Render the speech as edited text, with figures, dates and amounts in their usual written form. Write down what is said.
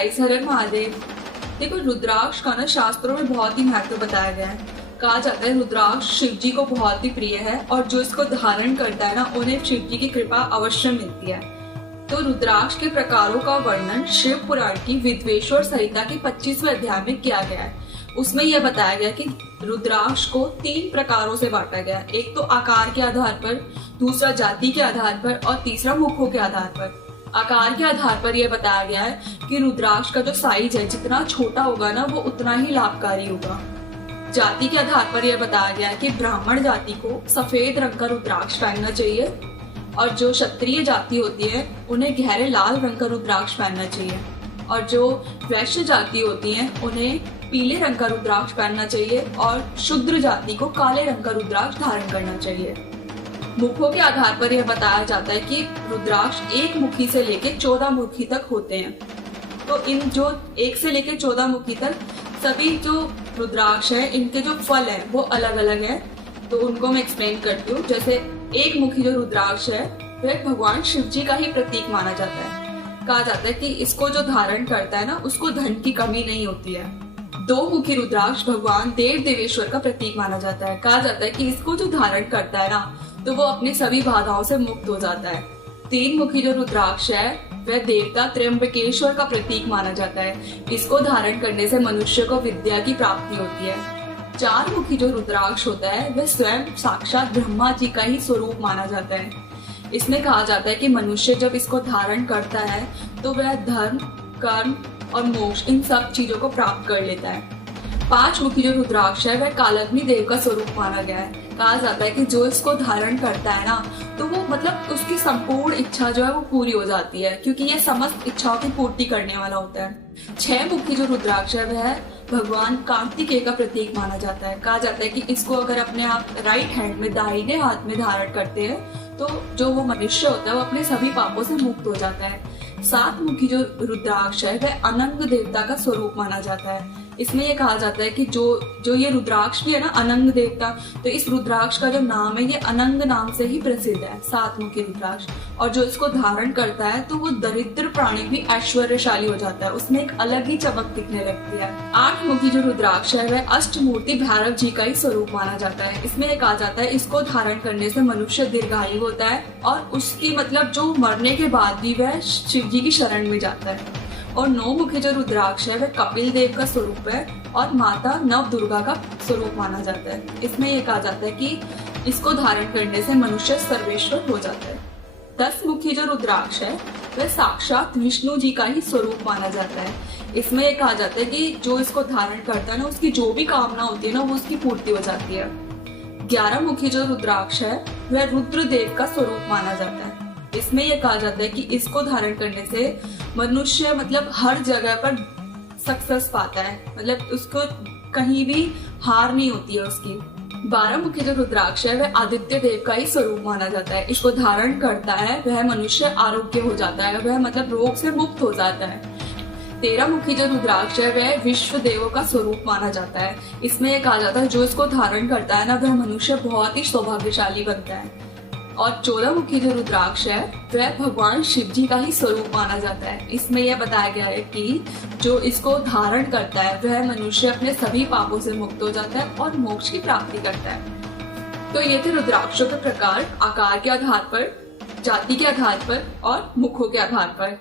Guys, हर हर महादेव। देखो, रुद्राक्ष का ना शास्त्रों में बहुत ही महत्व बताया गया है। कहा जाता है रुद्राक्ष शिव जी को बहुत ही प्रिय है और जो इसको धारण करता है ना, उन्हें शिव जी की कृपा अवश्य मिलती है। तो रुद्राक्ष के प्रकारों का वर्णन शिव पुराण की विद्वेश्वर संहिता के 25वें अध्याय में किया गया है। उसमें यह बताया गया कि रुद्राक्ष को 3 प्रकारों से बांटा गया। एक तो आकार के आधार पर, दूसरा जाति के आधार पर और तीसरा मुखों के आधार पर। आकार के आधार पर यह बताया गया है कि रुद्राक्ष का जो साइज है, जितना छोटा होगा ना, वो उतना ही लाभकारी होगा। जाति के आधार पर यह बताया गया है कि ब्राह्मण जाति को सफेद रंग का रुद्राक्ष पहनना चाहिए और जो क्षत्रिय जाति होती है उन्हें गहरे लाल रंग का रुद्राक्ष पहनना चाहिए और जो वैश्य जाति होती है उन्हें पीले रंग का रुद्राक्ष पहनना चाहिए और शूद्र जाति को काले रंग का रुद्राक्ष धारण करना चाहिए। मुखों के आधार पर यह बताया जाता है कि रुद्राक्ष 1 मुखी से लेकर 14 मुखी तक होते हैं। तो इन जो 1 से लेकर 14 मुखी तक सभी जो रुद्राक्ष है, इनके जो फल है वो अलग अलग है। तो उनको मैं एक्सप्लेन करती हूँ। जैसे 1 मुखी जो रुद्राक्ष है वह भगवान शिव जी का ही प्रतीक माना जाता है। कहा जाता है कि इसको जो धारण करता है ना, उसको धन की कमी नहीं होती है। 2 मुखी रुद्राक्ष भगवान देव देवेश्वर का प्रतीक माना जाता है। कहा जाता है कि इसको जो धारण करता है ना, तो वो अपनी सभी बाधाओं से मुक्त हो जाता है। 3 मुखी जो रुद्राक्ष है वह देवता त्र्यंबकेश्वर का प्रतीक माना जाता है। इसको धारण करने से मनुष्य को विद्या की प्राप्ति होती है। 4 मुखी जो रुद्राक्ष होता है वह स्वयं साक्षात ब्रह्मा जी का ही स्वरूप माना जाता है। इसमें कहा जाता है कि मनुष्य जब इसको धारण करता है तो वह धर्म, कर्म और मोक्ष, इन सब चीजों को प्राप्त कर लेता है। 5 मुखी जो रुद्राक्ष है वह कालाग्नि देव का स्वरूप माना गया है। कहा जाता है कि जो इसको धारण करता है ना, तो वो मतलब उसकी संपूर्ण इच्छा जो है वो पूरी हो जाती है, क्योंकि ये समस्त इच्छाओं की पूर्ति करने वाला होता है। 6 मुखी जो रुद्राक्ष है वह भगवान कार्तिकेय का प्रतीक माना जाता है। कहा जाता है कि इसको अगर अपने आप राइट हैंड में, दाहिने हाथ में धारण करते हैं तो जो वो मनुष्य होता है वो अपने सभी पापों से मुक्त हो जाता है। 7 मुखी जो रुद्राक्ष है वह अनंग देवता का स्वरूप माना जाता है। इसमें ये कहा जाता है कि जो ये रुद्राक्ष भी है ना, अनंग देवता, तो इस रुद्राक्ष का जो नाम है ये अनंग नाम से ही प्रसिद्ध है, 7 मुखी रुद्राक्ष। और जो इसको धारण करता है तो वो दरिद्र प्राणी भी ऐश्वर्यशाली हो जाता है, उसमें एक अलग ही चमक दिखने लगती है। 8 मुखी जो रुद्राक्ष है वह अष्टमूर्ति भैरव जी का ही स्वरूप माना जाता है। इसमें ये कहा जाता है इसको धारण करने से मनुष्य दीर्घायु होता है और उसकी मतलब जो मरने के बाद भी वह शिव जी की शरण में जाता है। और 9 मुखी जो रुद्राक्ष है वह कपिल देव का स्वरूप है और माता नव दुर्गा का स्वरूप माना जाता है। इसमें यह कहा जाता है कि इसको धारण करने से मनुष्य सर्वेश्वर हो जाता है। 10 मुखी जो रुद्राक्ष है वह साक्षात विष्णु जी का ही स्वरूप माना जाता है। इसमें यह कहा जाता है कि जो इसको धारण करता है ना, उसकी जो भी कामना होती है ना, वो उसकी पूर्ति हो जाती है। 11 मुखी जो रुद्राक्ष है वह रुद्रदेव का स्वरूप माना जाता है। इसमें यह कहा जाता है कि इसको धारण करने से मनुष्य मतलब हर जगह पर सक्सेस पाता है, मतलब उसको कहीं भी हार नहीं होती है उसकी। 12 मुखी जो रुद्राक्ष है वह आदित्य देव का ही स्वरूप माना जाता है। इसको धारण करता है वह मनुष्य आरोग्य हो जाता है, वह मतलब रोग से मुक्त हो जाता है। 13 मुखी जो रुद्राक्ष है वह विश्व देवों का स्वरूप माना जाता है। इसमें यह कहा जाता है जो इसको धारण करता है ना, वह मनुष्य बहुत ही सौभाग्यशाली बनता है। और 14 मुखी जो रुद्राक्ष है वह भगवान शिव जी का ही स्वरूप माना जाता है। इसमें यह बताया गया है कि जो इसको धारण करता है वह मनुष्य अपने सभी पापों से मुक्त हो जाता है और मोक्ष की प्राप्ति करता है। तो ये थे रुद्राक्षों के प्रकार, आकार के आधार पर, जाति के आधार पर और मुखों के आधार पर।